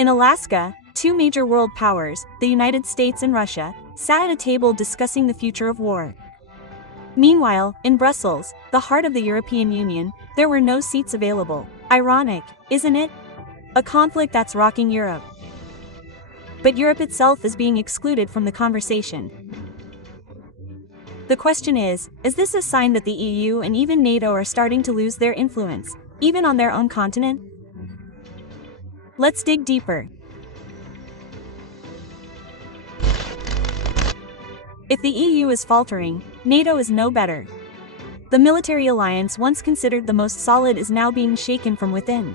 In Alaska, two major world powers, the United States and Russia, sat at a table discussing the future of war. Meanwhile, in Brussels, the heart of the European Union, there were no seats available. Ironic, isn't it? A conflict that's rocking Europe. But Europe itself is being excluded from the conversation. The question is this a sign that the EU and even NATO are starting to lose their influence, even on their own continent? Let's dig deeper. If the EU is faltering, NATO is no better. The military alliance once considered the most solid is now being shaken from within.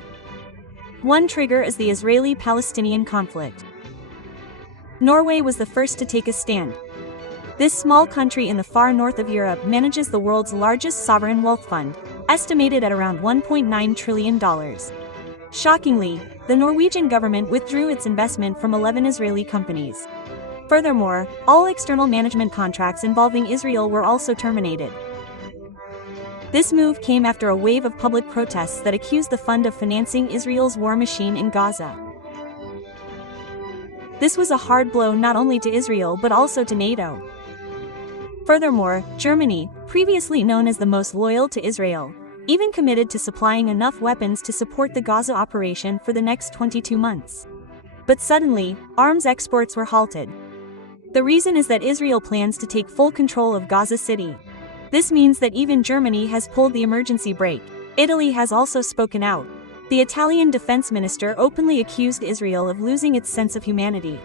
One trigger is the Israeli-Palestinian conflict. Norway was the first to take a stand. This small country in the far north of Europe manages the world's largest sovereign wealth fund, estimated at around $1.9 trillion. Shockingly, the Norwegian government withdrew its investment from 11 Israeli companies. Furthermore, all external management contracts involving Israel were also terminated. This move came after a wave of public protests that accused the fund of financing Israel's war machine in Gaza. This was a hard blow not only to Israel but also to NATO. Furthermore, Germany, previously known as the most loyal to Israel, even committed to supplying enough weapons to support the Gaza operation for the next 22 months. But suddenly, arms exports were halted. The reason is that Israel plans to take full control of Gaza City. This means that even Germany has pulled the emergency brake. Italy has also spoken out. The Italian defense minister openly accused Israel of losing its sense of humanity.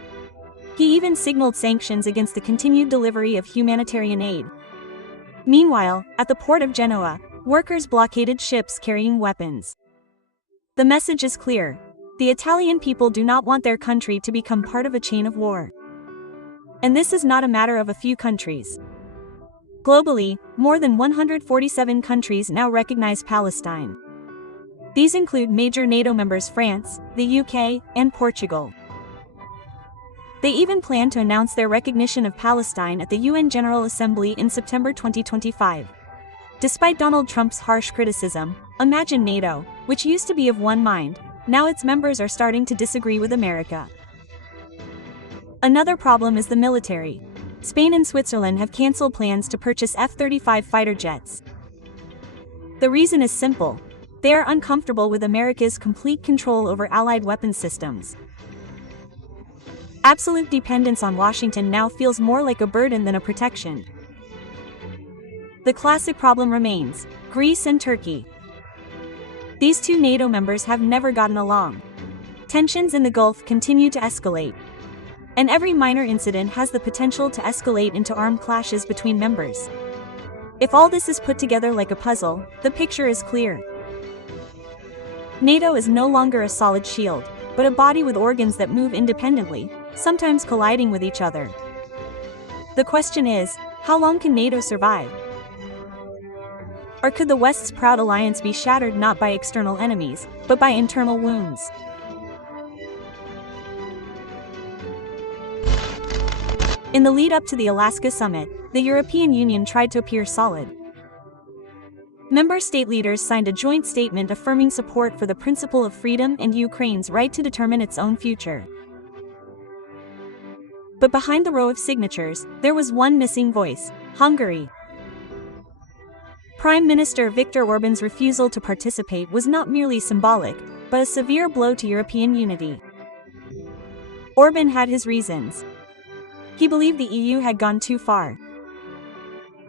He even signaled sanctions against the continued delivery of humanitarian aid. Meanwhile, at the port of Genoa, workers blockaded ships carrying weapons. The message is clear. The Italian people do not want their country to become part of a chain of war. And this is not a matter of a few countries. Globally, more than 147 countries now recognize Palestine. These include major NATO members France, the UK, and Portugal. They even plan to announce their recognition of Palestine at the UN General Assembly in September 2025. Despite Donald Trump's harsh criticism, imagine NATO, which used to be of one mind, now its members are starting to disagree with America. Another problem is the military. Spain and Switzerland have cancelled plans to purchase F-35 fighter jets. The reason is simple. They are uncomfortable with America's complete control over Allied weapons systems. Absolute dependence on Washington now feels more like a burden than a protection. The classic problem remains: Greece and Turkey. These two NATO members have never gotten along. Tensions in the Gulf continue to escalate. And every minor incident has the potential to escalate into armed clashes between members. If all this is put together like a puzzle, the picture is clear. NATO is no longer a solid shield, but a body with organs that move independently, sometimes colliding with each other. The question is, how long can NATO survive? Or could the West's proud alliance be shattered not by external enemies, but by internal wounds? In the lead-up to the Alaska summit, the European Union tried to appear solid. Member state leaders signed a joint statement affirming support for the principle of freedom and Ukraine's right to determine its own future. But behind the row of signatures, there was one missing voice: Hungary. Prime Minister Viktor Orban's refusal to participate was not merely symbolic, but a severe blow to European unity. Orban had his reasons. He believed the EU had gone too far.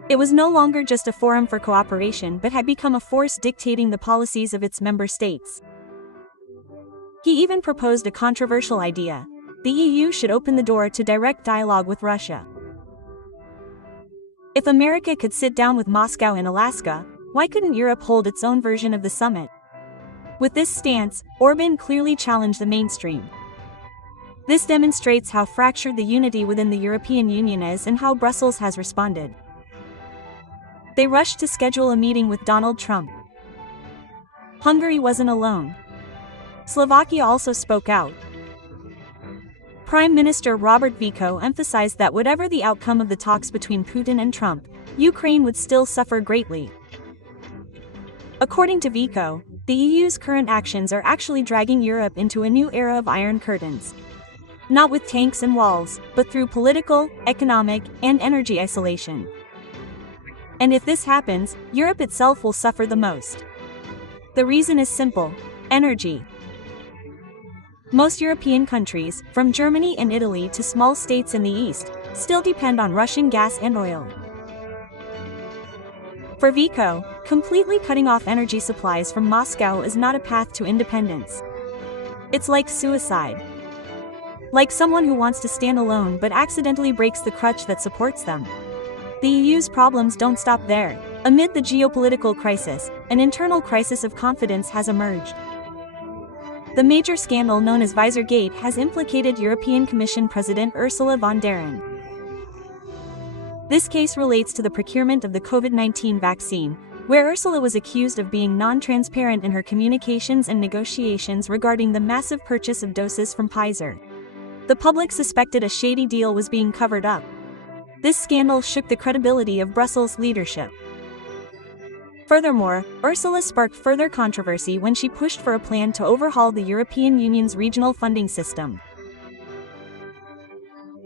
It was no longer just a forum for cooperation but had become a force dictating the policies of its member states. He even proposed a controversial idea: the EU should open the door to direct dialogue with Russia. If America could sit down with Moscow in Alaska, why couldn't Europe hold its own version of the summit? With this stance, Orban clearly challenged the mainstream. This demonstrates how fractured the unity within the European Union is and how Brussels has responded. They rushed to schedule a meeting with Donald Trump. Hungary wasn't alone. Slovakia also spoke out. Prime Minister Robert Fico emphasized that whatever the outcome of the talks between Putin and Trump, Ukraine would still suffer greatly. According to Fico, the EU's current actions are actually dragging Europe into a new era of iron curtains. Not with tanks and walls, but through political, economic, and energy isolation. And if this happens, Europe itself will suffer the most. The reason is simple: energy. Most European countries, from Germany and Italy to small states in the east, still depend on Russian gas and oil. For Vico, completely cutting off energy supplies from Moscow is not a path to independence. It's like suicide. Like someone who wants to stand alone but accidentally breaks the crutch that supports them. The EU's problems don't stop there. Amid the geopolitical crisis, an internal crisis of confidence has emerged. The major scandal known as Visorgate has implicated European Commission President Ursula von der Leyen. This case relates to the procurement of the COVID-19 vaccine, where Ursula was accused of being non-transparent in her communications and negotiations regarding the massive purchase of doses from Pfizer. The public suspected a shady deal was being covered up. This scandal shook the credibility of Brussels' leadership. Furthermore, Ursula sparked further controversy when she pushed for a plan to overhaul the European Union's regional funding system.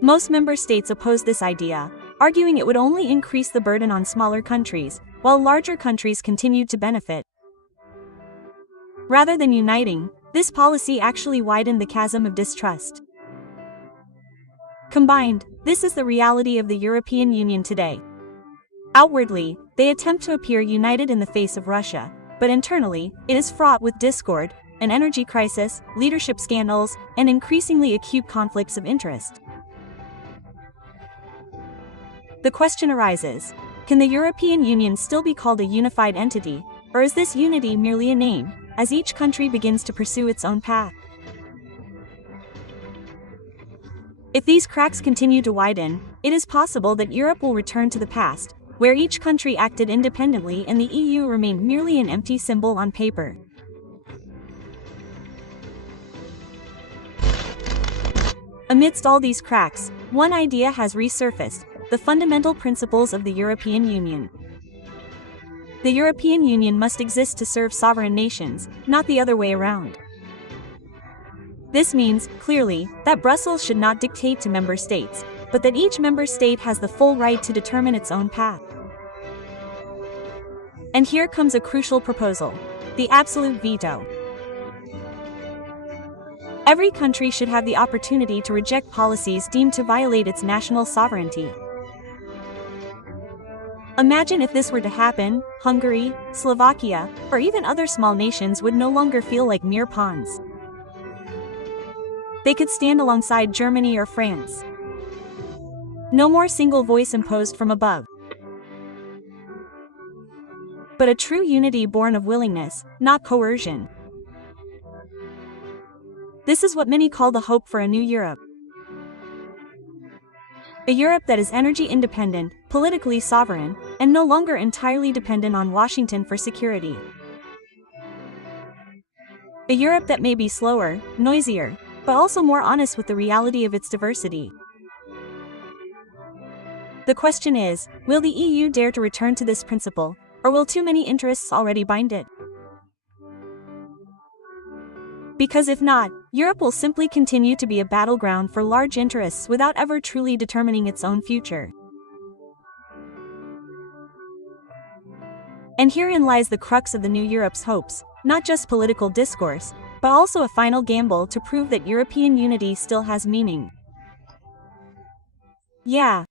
Most member states opposed this idea, arguing it would only increase the burden on smaller countries, while larger countries continued to benefit. Rather than uniting, this policy actually widened the chasm of distrust. Combined, this is the reality of the European Union today. Outwardly, they attempt to appear united in the face of Russia, but internally, it is fraught with discord, an energy crisis, leadership scandals, and increasingly acute conflicts of interest. The question arises: can the European Union still be called a unified entity, or is this unity merely a name, as each country begins to pursue its own path? If these cracks continue to widen, it is possible that Europe will return to the past, where each country acted independently and the EU remained merely an empty symbol on paper. Amidst all these cracks, one idea has resurfaced: the fundamental principles of the European Union. The European Union must exist to serve sovereign nations, not the other way around. This means, clearly, that Brussels should not dictate to member states, but that each member state has the full right to determine its own path. And here comes a crucial proposal: the absolute veto. Every country should have the opportunity to reject policies deemed to violate its national sovereignty. Imagine if this were to happen: Hungary, Slovakia, or even other small nations would no longer feel like mere pawns. They could stand alongside Germany or France. No more single voice imposed from above, but a true unity born of willingness, not coercion. This is what many call the hope for a new Europe. A Europe that is energy independent, politically sovereign, and no longer entirely dependent on Washington for security. A Europe that may be slower, noisier, but also more honest with the reality of its diversity. The question is, will the EU dare to return to this principle, or will too many interests already bind it? Because if not, Europe will simply continue to be a battleground for large interests without ever truly determining its own future. And herein lies the crux of the new Europe's hopes: not just political discourse, but also a final gamble to prove that European unity still has meaning. Yeah.